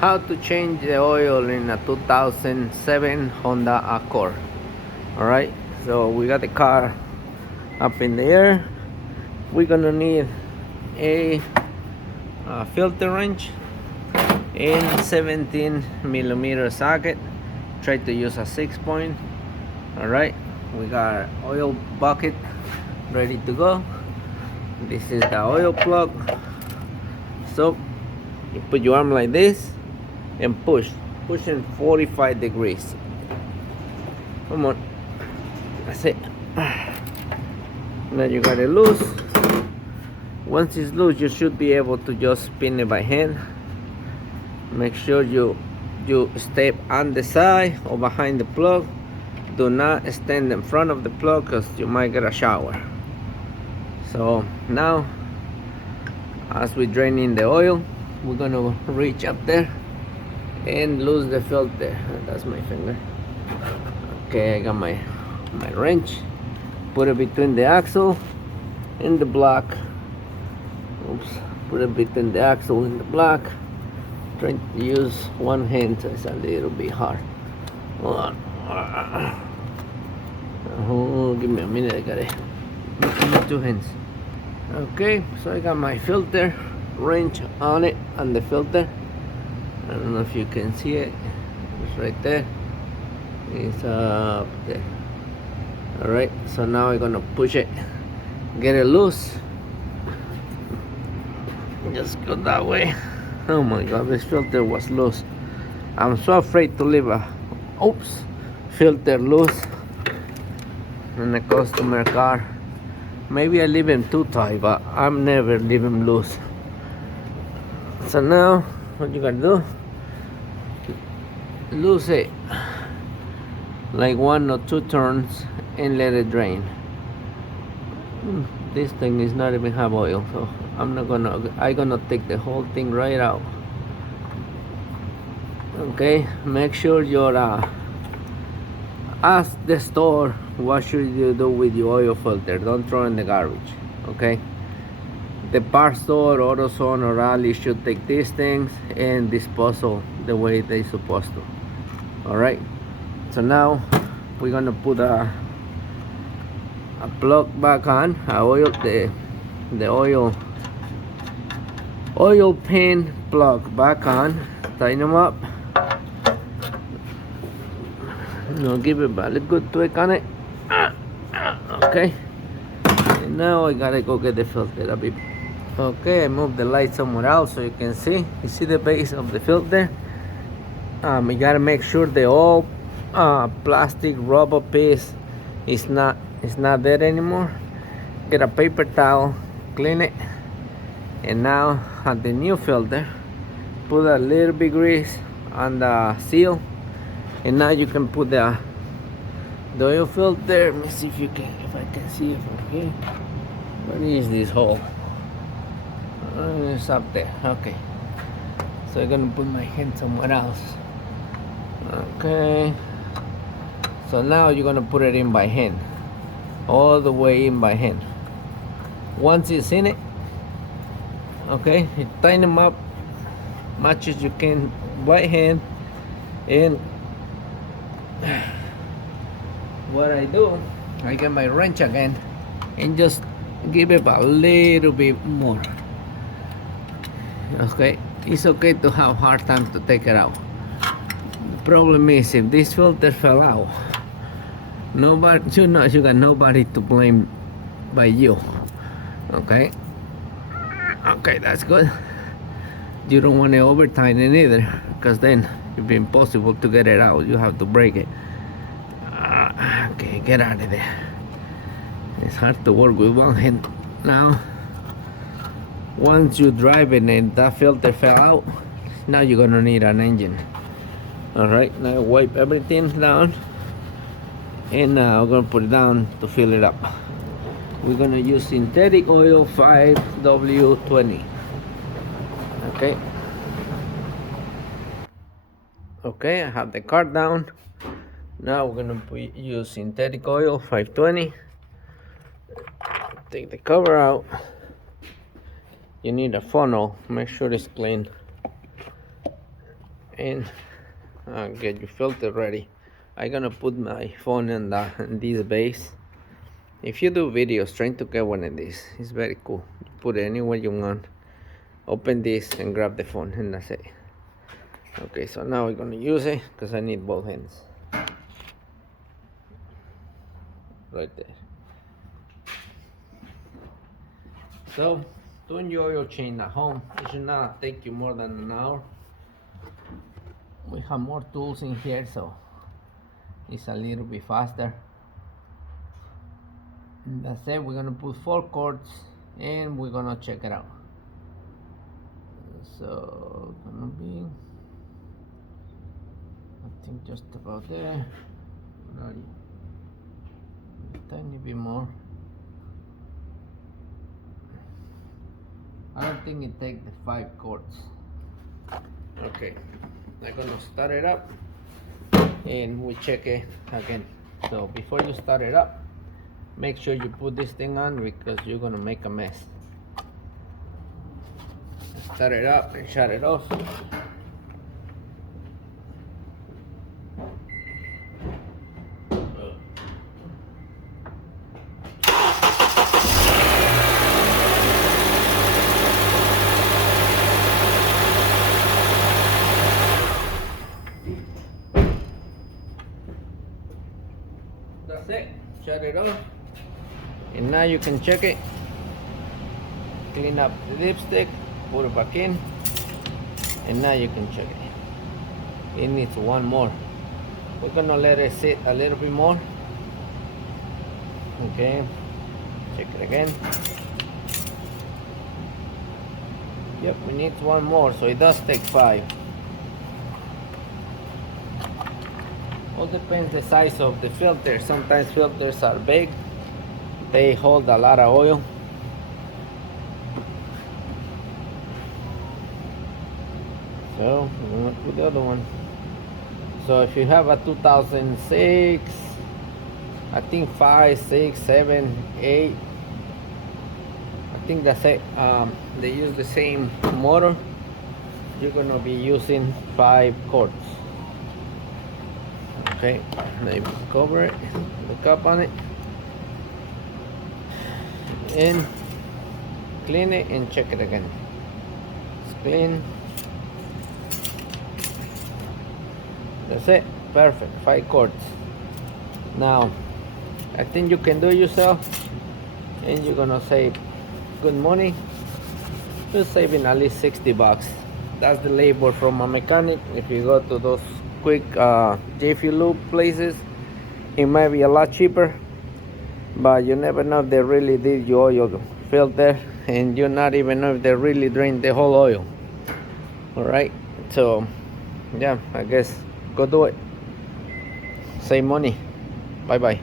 how to change the oil in a 2007 Honda Accord. Alright, so we got the car up in the air. We're gonna need a filter wrench and 17 millimeter socket. Try to use a 6-point. Alright, we got our oil bucket ready to go. This is the oil plug. So you put your arm like this and pushing 45 degrees. Come on, that's it. Now you got it loose. Once it's loose, you should be able to just spin it by hand. Make sure you step on the side or behind the plug. Do not stand in front of the plug because you might get a shower. So now, as we drain in the oil, we're gonna reach up there and lose the filter. That's my finger. Okay, I got my wrench. Put it between the axle and the block. Oops, put it between the axle and the block. Trying to use one hand, so it's a little bit hard. Oh, give me a minute, I got it. Two hands. Okay, so I got my filter wrench on it, on the filter. I don't know if you can see it. It's right there. It's up there. Alright, so now I'm gonna push it, get it loose. Just go that way. Oh my god, this filter was loose. I'm so afraid to leave a filter loose in a customer car. Maybe I leave him too tight, but I'm never leave him loose. So now what you gotta do, loose it like 1 or 2 turns and let it drain. This thing is not even have oil, so I'm gonna take the whole thing right out. Okay, make sure you're ask the store what should you do with your oil filter. Don't throw in the garbage. Okay, the parts store, AutoZone or Raleigh should take these things and dispose of the way they're supposed to. All right, so now we're gonna put a plug back on, the oil pan plug back on. Tighten them up. Give it a good tweak on it. Okay, and now I gotta go get the filter a bit. Okay, I moved the light somewhere else so you can see. You see the base of the filter. You gotta make sure the old plastic rubber piece is not there anymore. Get a paper towel, clean it, and now on the new filter, put a little bit grease on the seal, and now you can put the oil filter. Let me see if I can see it from here. What is this hole? It's up there. Okay, so I'm gonna put my hand somewhere else. Okay, so now you're gonna put it in by hand, all the way in by hand. Once it's in it, okay, you tighten them up much as you can by hand. And what I do, I get my wrench again and just give it a little bit more. Okay, it's okay to have hard time to take it out. The problem is if this filter fell out, you got nobody to blame by you. Okay, that's good. You don't want to over tighten it either, because then it'll be impossible to get it out. You have to break it. Okay, get out of there. It's hard to work with one hand. Now, once you drive it and that filter fell out, now you're gonna need an engine. All right, now wipe everything down, and I'm gonna put it down to fill it up. We're gonna use synthetic oil 5W20. Okay. Okay, I have the cart down. Now we're gonna use synthetic oil 520. Take the cover out. You need a funnel. Make sure it's clean. and get your filter ready. I'm gonna put my phone in this base. If you do videos, trying to get one of these, it's very cool. You put it anywhere you want, open this and grab the phone, and that's it. Okay, so now we're gonna use it because I need both hands. Right there. So, doing your oil change at home, it should not take you more than an hour. We have more tools in here, so it's a little bit faster. And that's it. We're gonna put 4 quarts and we're gonna check it out. So, gonna be, I think, just about there. A tiny bit more. I don't think it takes the 5 quarts. Okay, I'm gonna start it up and we check it again. So before you start it up, make sure you put this thing on because you're gonna make a mess. Start it up and shut it off. That's it. Shut it off. And now you can check it. Clean up the dipstick, put it back in, and now you can check it. It needs one more. We're gonna let it sit a little bit more. Okay, check it again. Yep, we need one more, so it does take 5. All depends the size of the filter. Sometimes filters are big, they hold a lot of oil. So we're gonna put the other one. So if you have a 2006, I think 5, 6, 7, 8, I think that's it. They use the same motor. You're gonna be using 5 quarts. Okay, maybe cover it, look up on it, and clean it and check it again. It's clean. That's it. Perfect. 5 quarts. Now, I think you can do it yourself, and you're gonna save good money. You're saving at least 60 bucks. That's the labor from a mechanic. If you go to those quick Jiffy Lube places, it might be a lot cheaper, but you never know if they really did your oil filter, and you not even know if they really drained the whole oil. All right, so yeah, I guess go do it. Save money. Bye bye.